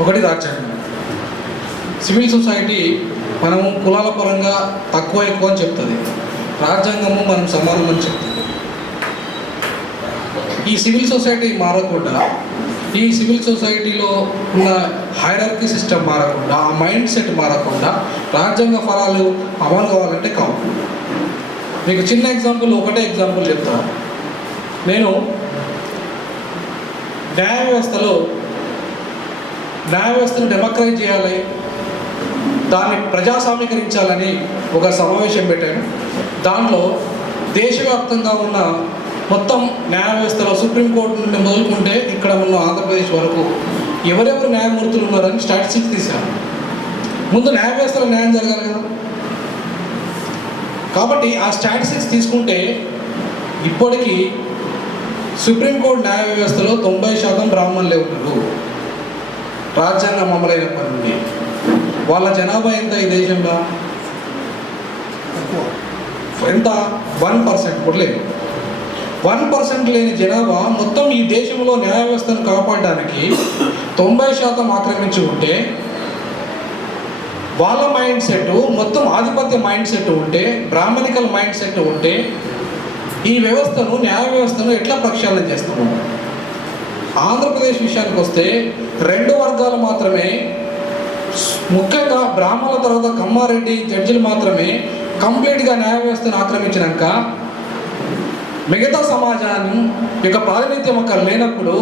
ఒకటి రాజ్యాంగం. Civil society మనము కులాల పరంగా తక్కువ ఎక్కువ అని చెప్తుంది, రాజ్యాంగము మనం సమానం అని చెప్తుంది. ఈ సివిల్ సొసైటీ మారకుండా, ఈ సివిల్ సొసైటీలో ఉన్న హైరార్కీ సిస్టమ్ మారకుండా, ఆ మైండ్ సెట్ మారకుండా రాజ్యాంగ ఫలాలు అమలు కావాలంటే కావు. మీకు చిన్న ఎగ్జాంపుల్, ఒకటే ఎగ్జాంపుల్ చెప్తా. నేను న్యాయ వ్యవస్థను డెమోక్రైజ్ చేయాలి, దాన్ని ప్రజాస్వామీకరించాలని ఒక సమావేశం పెట్టాను. దాంట్లో దేశవ్యాప్తంగా ఉన్న మొత్తం న్యాయ వ్యవస్థలో సుప్రీంకోర్టు నుండి మొదలుకుంటే ఇక్కడ ఉన్న ఆంధ్రప్రదేశ్ వరకు ఎవరెవరు న్యాయమూర్తులు ఉన్నారని స్టాటిస్టిక్స్ తీశాను. ముందు న్యాయ వ్యవస్థలో న్యాయం జరగాలి కదా. కాబట్టి ఆ స్టాటిస్టిక్స్ తీసుకుంటే ఇప్పటికీ సుప్రీంకోర్టు న్యాయ వ్యవస్థలో 90% బ్రాహ్మణులే ఉన్నారు. రాజ్యాంగం అమలైనప్పటి నుండి వాళ్ళ జనాభా ఎంత ఈ దేశంలో? ఎంత? 1% కూడా లేదు. 1% లేని జనాభా మొత్తం ఈ దేశంలో న్యాయ వ్యవస్థను కాపాడడానికి 90% ఆక్రమించి ఉంటే, వాళ్ళ మైండ్ సెట్ మొత్తం ఆధిపత్య మైండ్ సెట్ ఉంటే, బ్రాహ్మణికల్ మైండ్ సెట్ ఉంటే, ఈ వ్యవస్థను, న్యాయ వ్యవస్థను ఎట్లా ప్రక్షాళన చేస్తాము? ఆంధ్రప్రదేశ్ విషయానికి వస్తే 2 వర్గాలు మాత్రమే, ముఖ్యంగా బ్రాహ్మణుల తర్వాత కమ్మారెడ్డి జడ్జిలు మాత్రమే కంప్లీట్గా న్యాయ వ్యవస్థను ఆక్రమించినాక మిగతా సమాజాన్ని యొక్క ప్రాతినిధ్యం అక్కడ లేనప్పుడు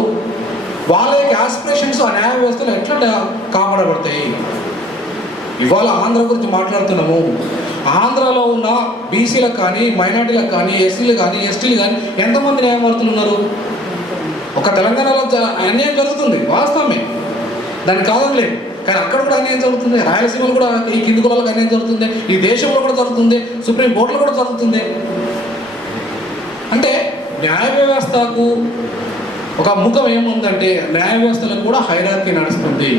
వాళ్ళ యొక్క ఆస్పిరేషన్స్ ఆ న్యాయ వ్యవస్థలో ఎట్లా కాపాడబడతాయి? ఇవాళ ఆంధ్ర గురించి మాట్లాడుతున్నాము. ఆంధ్రాలో ఉన్న బీసీలకు కానీ, మైనార్టీలకు కానీ, ఎస్సీలు కానీ, ఎస్టీలు కానీ ఎంతమంది న్యాయమూర్తులు ఉన్నారు? ఒక తెలంగాణలో అన్యాయం జరుగుతుంది, వాస్తవమే, దాన్ని కాదనలేదు. కానీ అక్కడ కూడా అన్యాయం జరుగుతుంది, రాయలసీమలో కూడా ఈ కింది కులాలకు అన్యాయం జరుగుతుంది, ఈ దేశంలో కూడా జరుగుతుంది, సుప్రీం కోర్టులో కూడా జరుగుతుంది. అంటే న్యాయ వ్యవస్థకు ఒక ముఖం ఏముందంటే, న్యాయ వ్యవస్థలో కూడా హైరార్కీ నడుస్తుంది.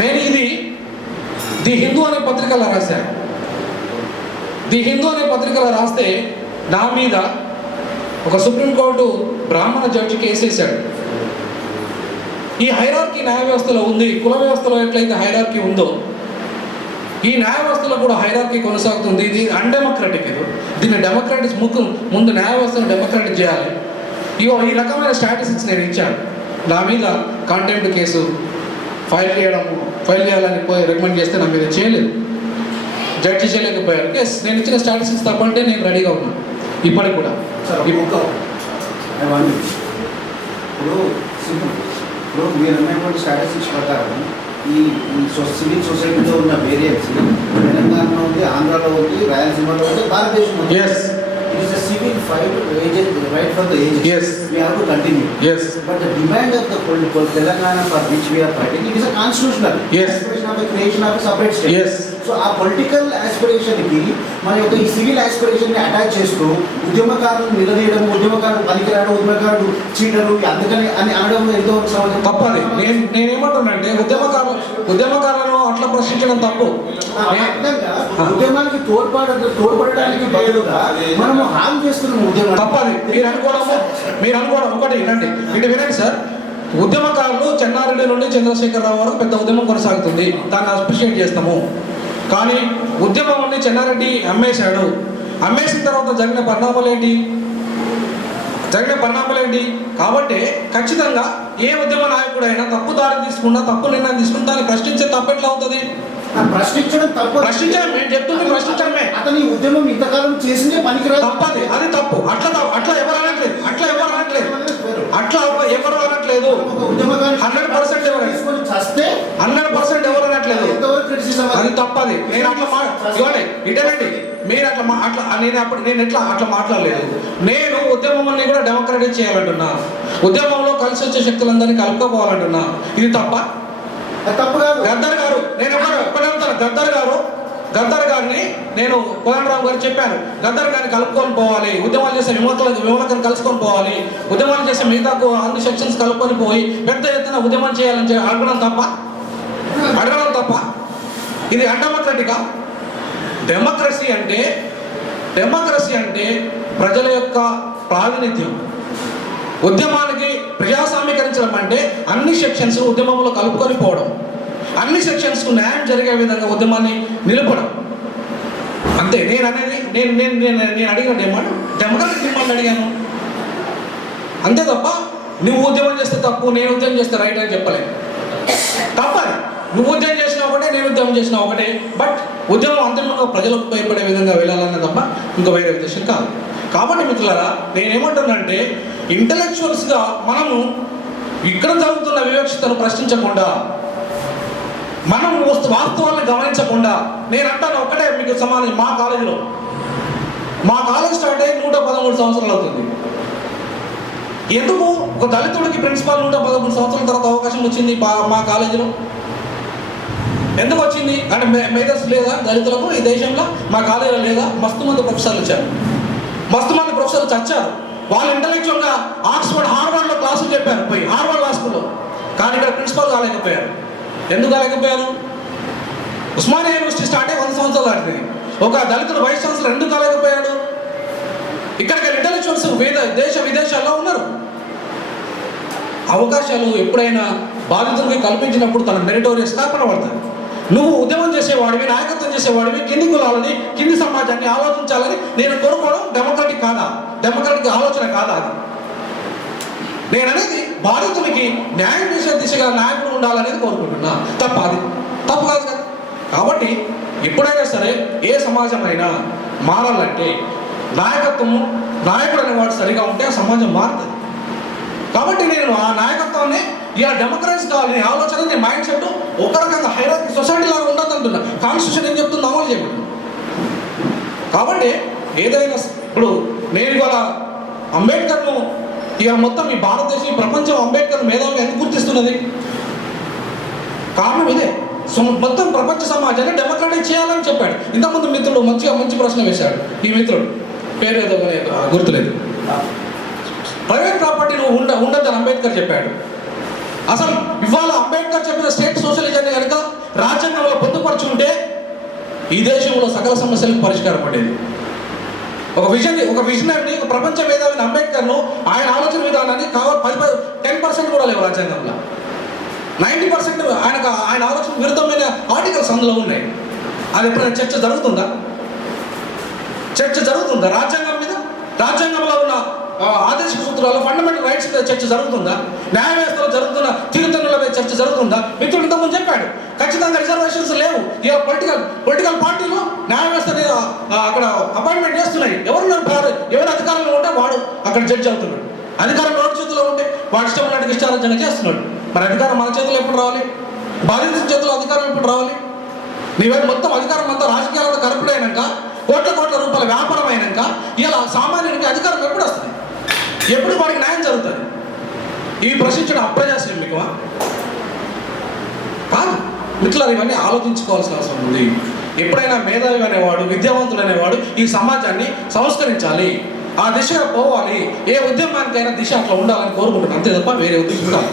నేను ఇది ది హిందూ అనే పత్రికలో రాశాను. ది హిందూ అనే పత్రికలో రాస్తే నా మీద ఒక సుప్రీంకోర్టు బ్రాహ్మణ జడ్జి కేసు వేశాడు. ఈ హైరార్కీ న్యాయ వ్యవస్థలో ఉంది. కుల వ్యవస్థలో ఎట్లయితే హైరార్కీ ఉందో, ఈ న్యాయ వ్యవస్థలో కూడా హైరార్కీ కొనసాగుతుంది. ఇది అన్డెమోక్రాటిక్. దీన్ని డెమోక్రాటిక్ ముందు న్యాయ వ్యవస్థను డెమోక్రాటిక్ చేయాలి. ఈ రకమైన స్టాటిస్టిక్స్ నేను ఇచ్చాను. నా మీద కాంటెంప్ట్ కేసు ఫైల్ చేయాలని పోయి రికమెండ్ చేస్తే నా మీద చేయలేదు, జడ్జి చేయలేకపోయారు. ఎస్, నేను ఇచ్చిన స్టాటిస్టిక్స్ తప్పంటే నేను రెడీగా ఉన్నాను ఇప్పటికి కూడా. ఇప్పుడు మీరు అన్నటువంటి స్టాటిస్టిక్స్ ప్రకారం ఈ సివిల్ సొసైటీలో ఉన్న వేరియన్స్ తెలంగాణలో ఉంది, ఆంధ్రాలో ఉంది, రాయలసీమలో ఉంది, భారతదేశంలో ఉంది. It is a civil fight right from the ages. Yes. We have to continue. Yes. But the demand of the political Telangana for which we are fighting, it is a constitutional. Yes. Aspiration of the creation of a separate state. Yes. So our political aspiration ki మన యొక్క ఈ civil aspiration ని attach చేస్తూ ఉద్యమకారులను నిలదీయడం, ఉద్యమకారులు పనికిరాడు, ఉద్యమకారుడు cheater అందుకని అని అనడం ఎంతో తప్పది. నేనేమంటున్నానంటే ఉద్యమకారులను అట్లా ప్రశ్నించడం తప్పు. ఉద్యమానికి తోడ్పడడానికి బదులుగా మనము హామ్ చేస్తున్నాము ఉద్యమం. తప్పది మీరు అనుకోవడం. ఒకటి వినండి, వినండి సార్. ఉద్యమకారులు చెన్నారెడ్డి నుండి చంద్రశేఖరరావు వరకు పెద్ద ఉద్యమం కొనసాగుతుంది, దాన్ని అప్రిషియేట్ చేస్తాము. కానీ ఉద్యమం నుండి చెన్నారెడ్డి అమ్మేశాడు. అమ్మేసిన తర్వాత జరిగిన పరిణామాలు ఏంటి? కాబట్టి ఖచ్చితంగా ఏ ఉద్యమ నాయకుడైనా తప్పు దారి తీసుకున్నా, తప్పు నిర్ణయం తీసుకున్నా దాన్ని ప్రశ్నించే తప్పు ఎట్లా అవుతుంది? ప్రశ్నించడం తప్పు. నేను చెప్తుంది ప్రశ్నించడమే. అతని ఉద్యమం ఇంతకాలం చేసిందే పనికిరాదు. తప్పది, అది తప్పు. అట్లా ఎవరు అనట్లేదు. 100% ఎవరు అనట్లేదు. అది తప్పది. నేను ఇటనండి, మీరు అట్లా మాట్లాడలేదు. నేను ఉద్యమాన్ని కూడా డెమోక్రటైజ్ చేయాలంటున్నా, ఉద్యమంలో కలిసి వచ్చే శక్తులందరినీ కలుపుకోవాలంటున్నా. ఇది తప్ప? గద్దర్ గారు, నేను గద్దర్ గారిని నేను కోదండరావు గారు చెప్పాను, గద్దర్ గారిని కలుపుకొని పోవాలి, ఉద్యమాలు చేసే విమలకను కలుసుకొని పోవాలి, ఉద్యమాలు చేసే మిగతా అన్ని సెక్షన్స్ కలుపుకొని పోయి పెద్ద ఎత్తున ఉద్యమం చేయాలని అడగడం తప్ప? ఇది అన్డెమోక్రటికా? డెమోక్రసీ అంటే ప్రజల యొక్క ప్రాతినిధ్యం. ఉద్యమానికి ప్రజాస్వామీకరించడం అంటే అన్ని సెక్షన్స్ ఉద్యమంలో కలుపుకొని పోవడం, అన్ని సెక్షన్స్కు న్యాయం జరిగే విధంగా ఉద్యమాన్ని నిలపడం. అంతే నేను అనేది. నేను అడిగిన డిమాండ్ డెమోక్రటిక్ డిమాండ్ అడిగాను అంతే తప్ప నువ్వు ఉద్యమం చేస్తే తప్పు, నేను ఉద్యమం చేస్తే రైట్ అని చెప్పలేదు. తప్పది. నువ్వు ఉద్యమం చేసినా ఒకటే, నేను ఉద్యమం చేసినా ఒకటే. బట్ ఉద్యమం అంతిమంగా ప్రజలకు ఉపయోగపడే విధంగా వెళ్ళాలన్న తప్ప ఇంకా వేరే ఉద్దేశం కాదు. కాబట్టి మిత్రులారా, నేనేమంటున్నానంటే ఇంటలెక్చువల్స్గా మనము ఇక్కడ జరుగుతున్న వివక్షతను ప్రశ్నించకుండా, మనం వాస్తవాలను గమనించకుండా, నేను అంటాను ఒకటే మీకు సమానం. మా కాలేజ్ స్టార్ట్ అయ్యి 113 సంవత్సరాలు అవుతుంది. ఎందుకు ఒక దళితుడికి ప్రిన్సిపాల్ 113 సంవత్సరాల తర్వాత అవకాశం వచ్చింది మా కాలేజీలో? ఎందుకు వచ్చింది అంటే మేధస్ లేదా దళితులకు ఈ దేశంలో? మా కాలేజీలో లేదా? మస్తు మంది ప్రొఫెసర్లు వచ్చారు, మస్తు మంది ప్రొఫెసర్లు చచ్చారు. వాళ్ళు ఇంటలెక్చువల్గా హార్వర్డ్లో క్లాసులు చెప్పారు పోయి, హార్వర్డ్ లా స్కూల్లో. కానీ ఇక్కడ ప్రిన్సిపాల్ కాలేకపోయారు. ఎందుకు కాలేకపోయారు? ఉస్మానియా యూనివర్సిటీ స్టార్ట్ అయ్యి 100 సంవత్సరాలు దాటింది. ఒక దళితుడు వైస్ ఛాన్సలర్ ఎందుకు కాలేకపోయాడు? ఇక్కడికి ఇంటలెక్చువల్స్ దేశ విదేశాల్లో ఉన్నారు. అవకాశాలు ఎప్పుడైనా బాధితులకి కల్పించినప్పుడు తన మెరిటోరియస్ కనపడతాయి. నువ్వు ఉద్యమం చేసేవాడివి, నాయకత్వం చేసేవాడివి, కింది కులాలని, కింది సమాజాన్ని ఆలోచించాలని నేను కోరుకోవడం డెమోక్రటిక్ కాదా? డెమోక్రటిక్ ఆలోచన కాదా? అది నేను అనేది బాధితులకి న్యాయం చేసే దిశగా నాయకుడు ఉండాలనేది కోరుకుంటున్నా. అది తప్పు కాదు కదా. కాబట్టి ఎప్పుడైనా సరే ఏ సమాజమైనా మారాలంటే నాయకుడు అనేవాడు సరిగా ఉంటే ఆ సమాజం మారుతుంది. కాబట్టి నేను ఆ నాయకత్వాన్ని ఇలా డెమోక్రసీ కావాలి ఆలోచన, మైండ్ సెట్ ఒక రకంగా హైరార్కీ సొసైటీ లాగా ఉండదు అంటున్నా. కాన్స్టిట్యూషన్ ఏం చెప్తుంది? అమలు చేయకూడదు. కాబట్టి ఏదైనా ఇప్పుడు నేను ఇవాళ అంబేద్కర్ను ఇక మొత్తం ఈ భారతదేశం, ఈ ప్రపంచం అంబేద్కర్ మేధావిగా ఎందుకు గుర్తిస్తున్నది? కారణం ఇదే. మొత్తం ప్రపంచ సమాజాన్ని డెమోక్రటైజ్ చేయాలని చెప్పాడు. ఇంతకుముందు మిత్రుడు మంచి ప్రశ్న వేశాడు. ఈ మిత్రుడు పేరు ఏదో గుర్తులేదు. ప్రైవేట్ ప్రాపర్టీ నువ్వు ఉండద్దని అంబేద్కర్ చెప్పాడు. అసలు ఇవాళ అంబేద్కర్ చెప్పిన స్టేట్ సోషలిజాన్ని కనుక రాజ్యాంగంలో పొందుపరుచుకుంటే ఈ దేశంలో సకల సమస్యలకు పరిష్కారం పడేది. ఒక విజనరీ, ఒక ప్రపంచ మేధావిని అంబేద్కర్ను ఆయన ఆలోచన విధానాన్ని 10% కూడా లేవు రాజ్యాంగంలో. 90% ఆయన ఆలోచన విరుద్ధమైన ఆర్టికల్స్ అందులో ఉన్నాయి. అది ఎప్పుడైనా చర్చ జరుగుతుందా? రాజ్యాంగం మీద, రాజ్యాంగంలో ఉన్న ఆదేశిక సూత్రాలు, ఫండమెంటల్ రైట్స్ మీద చర్చ జరుగుతుందా? న్యాయ వ్యవస్థలో జరుగుతున్న తీరుతెన్నుల మీద చర్చ జరుగుతుందా? మిత్రుడు ఇంతకుముందు చెప్పాడు ఖచ్చితంగా రిజర్వేషన్స్ లేవు. ఇక పొలిటికల్ పార్టీలు న్యాయ వ్యవస్థని అక్కడ అపాయింట్మెంట్ చేస్తున్నాయి. ఎవరు అధికారంలో ఉంటే వాడు అక్కడ జడ్జి అవుతున్నాడు. అధికారం ఎవరి చేతిలో ఉంటే వాడు ఇష్టం ఉన్నట్టుగా ఇష్టారాజ్యంగా చేస్తున్నాడు. మరి అధికారం మన చేతిలో ఎప్పుడు రావాలి? బాధితుల చేతిలో అధికారం ఎప్పుడు రావాలి? నీవేళ మొత్తం అధికారం అంతా రాజకీయాలతో కరప్ట్ అయినాక, కోట్ల రూపాయల వ్యాపారం అయినాక ఇలా సామాన్యుడికి అధికారం ఎప్పుడు వస్తుంది? ఎప్పుడు వాడికి న్యాయం జరుగుతుంది? ఇవి ప్రశ్నించడం అప్రజాస్వామికమా? కాదు మిత్రులారా, ఇవన్నీ ఆలోచించుకోవాల్సిన అవసరం ఉంది. ఎప్పుడైనా మేధావి అనేవాడు, విద్యావంతుడు అనేవాడు ఈ సమాజాన్ని సంస్కరించాలి, ఆ దిశగా పోవాలి. ఏ ఉద్యమానికైనా దిశ అట్లా ఉండాలని కోరుకుంటున్నాను. అంతే తప్ప వేరే ఉద్దేశం కాదు.